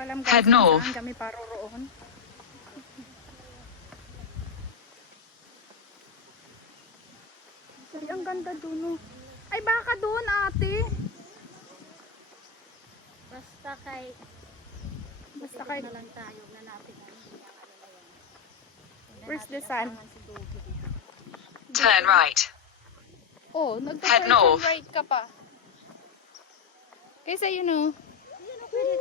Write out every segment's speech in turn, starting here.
alam guys Head kung north. saan kami paroroon. Ay, ang ganda dun. Oh. Ay, baka doon ate. Basta kay na lang tayo na natin ang ano na yan. Where's the sun? Turn right. Oh, Head north. right ka pa. Kaysa yun oh. Yan o, pwede.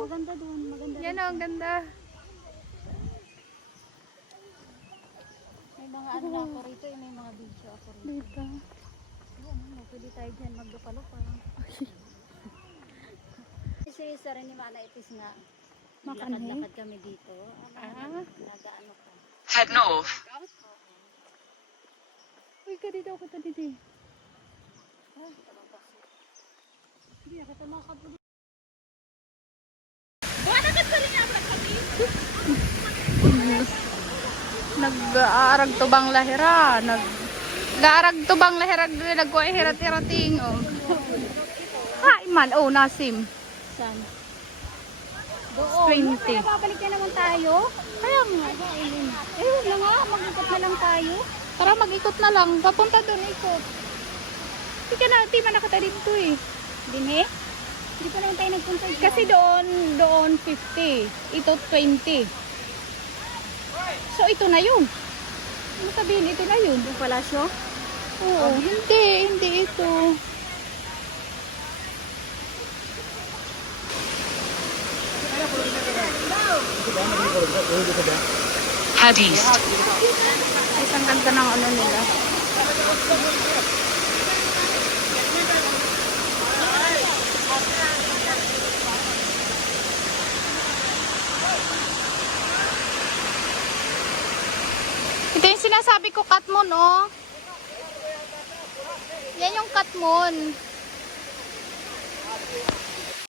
Maganda doon, maganda Yan doon. oh, ang ganda. May mga ano na ako rito, may mga video ako rito. Dito. Yan, ano, pwede tayo dyan maglupa-lupa. Kasi isa rin ni Mana Itis nga, maglakad-lakad kami dito. Nagaano ka. Head north. Uy, ka dito, kita dito. Hindi, nakatamakad mo. Nag-aarag tubang lahira. Nag-aarag tubang lahira. Nagkuha hirat-hirating. Oh. Ay man, oh, nasim. Saan? Doon. 20. Babalik na naman tayo. Kaya nga. Wag na nga, mag-ikot na lang tayo. Tara, mag-ikot na lang. Papunta doon, ikot. Di man nakata dito eh. Dinhe? Hindi pa naman tayo nagpunta dyan. Kasi doon 50. Ito 20. So, ito na yun. Ano sabihin, ito na yun. Yung palasyo? Oo, hindi ito. Head east. Isang ganda ng ano nila. Ito yung sinasabi ko, Katmon, oh. Yan yung Katmon.